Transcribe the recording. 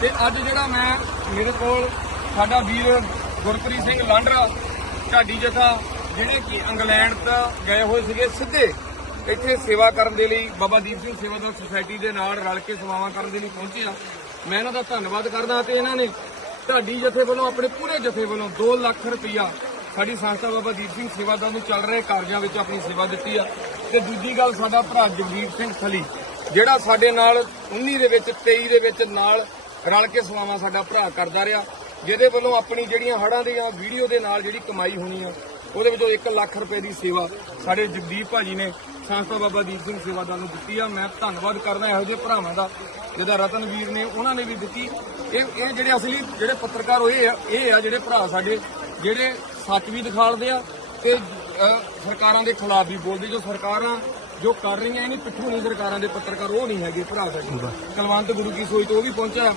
ਤੇ ਅੱਜ ਜਿਹੜਾ ਮੈਂ, ਮੇਰੇ ਕੋਲ ਸਾਡਾ ਵੀਰ ਗੁਰਪ੍ਰੀਤ ਸਿੰਘ ਲਾਂਡਰਾ ਢਾਡੀ ਜਥਾ, ਜਿਹੜੇ ਕਿ ਇੰਗਲੈਂਡ ਤੋਂ ਗਏ ਹੋਏ ਸੀਗੇ ਸਿੱਧੇ, ਇੱਥੇ ਸੇਵਾ ਕਰਨ ਦੇ ਲਈ, ਬਾਬਾ ਦੀਪ ਸਿੰਘ ਸੇਵਾਦਾਰ ਸੁਸਾਇਟੀ ਦੇ ਨਾਲ ਰਲ ਕੇ ਸੇਵਾਵਾਂ ਕਰਨ ਦੇ ਲਈ ਪਹੁੰਚੇ ਆ ਮੈਂ ਇਹਨਾਂ ਦਾ ਧੰਨਵਾਦ ਕਰਦਾ ਤੇ ਇਹਨਾਂ ਨੇ ਢਾਡੀ ਜਥੇ ਵੱਲੋਂ, ਆਪਣੇ ਪੂਰੇ ਜਥੇ ਵੱਲੋਂ 2 ਲੱਖ ਰੁਪਈਆ ਸਾਡੀ ਸੰਸਥਾ ਬਾਬਾ ਦੀਪ ਸਿੰਘ ਸੇਵਾਦਾਰ ਨੂੰ ਚੱਲ ਰਹੇ ਕਾਰਜਾਂ ਵਿੱਚ ਆਪਣੀ ਸੇਵਾ ਦਿੱਤੀ ਆ। ਤੇ ਦੂਜੀ ਗੱਲ, ਸਾਡਾ ਭਰਾ ਜਗਦੀਪ ਸਿੰਘ ਖਲੀ ਜਿਹੜਾ ਸਾਡੇ ਨਾਲ 19 ਦੇ ਵਿੱਚ 23 ਦੇ ਵਿੱਚ ਨਾਲ ਰਲ ਕੇ ਸੇਵਾਵਾਂ ਸਾਡਾ ਭਰਾ ਕਰਦਾ ਰਿਹਾ, ਜਿਹਦੇ ਵੱਲੋਂ ਆਪਣੀ ਜਿਹੜੀਆਂ ਹੜਾਂ ਦੀਆਂ ਵੀਡੀਓ ਦੇ ਨਾਲ ਜਿਹੜੀ ਕਮਾਈ ਹੋਣੀ ਆ, ਉਹਦੇ ਵਿੱਚੋਂ 1 ਲੱਖ ਰੁਪਏ ਦੀ ਸੇਵਾ ਸਾਡੇ ਜਗਦੀਪ ਭਾਜੀ ਨੇ, ਸੰਸਥਾ ਬਾਬਾ ਦੀਪ ਸਿੰਘ ਸੇਵਾਦਾਰ ਨੂੰ ਦਿੱਤੀ ਆ। ਮੈਂ ਧੰਨਵਾਦ ਕਰਦਾ ਇਹੋ ਜਿਹੇ ਭਰਾਵਾਂ ਦਾ, ਜਿਹਦਾ ਰਤਨਵੀਰ ਨੇ, ਉਹਨਾਂ ਨੇ ਵੀ ਦਿੱਤੀ। ਇਹ ਇਹ ਜਿਹੜੇ ਅਸਲੀ ਜਿਹੜੇ ਪੱਤਰਕਾਰ ਹੋਏ ਆ, ਇਹ ਆ ਜਿਹੜੇ ਭਰਾ ਸਾਡੇ, ਜਿਹੜੇ ਸੱਚ ਵੀ ਦਿਖਾਲਦੇ ਆ ਤੇ ਸਰਕਾਰਾਂ ਦੇ ਖਿਲਾਫ ਵੀ ਬੋਲਦੇ। ਜੋ ਸਰਕਾਰਾਂ ਜੋ ਕਰ ਰਹੀਆਂ ਇਹ ਨਹੀਂ ਪਿੱਠੂ ਨਹੀਂ ਸਰਕਾਰਾਂ ਦੇ ਪੱਤਰਕਾਰ ਉਹ ਨਹੀਂ ਹੈਗੇ ਭਰਾ ਸਾਡੇ। ਕਲਵੰਤ ਗੁਰੂ ਕੀ ਸੋਚ ਤੋਂ ਉਹ ਵੀ ਪਹੁੰਚਿਆ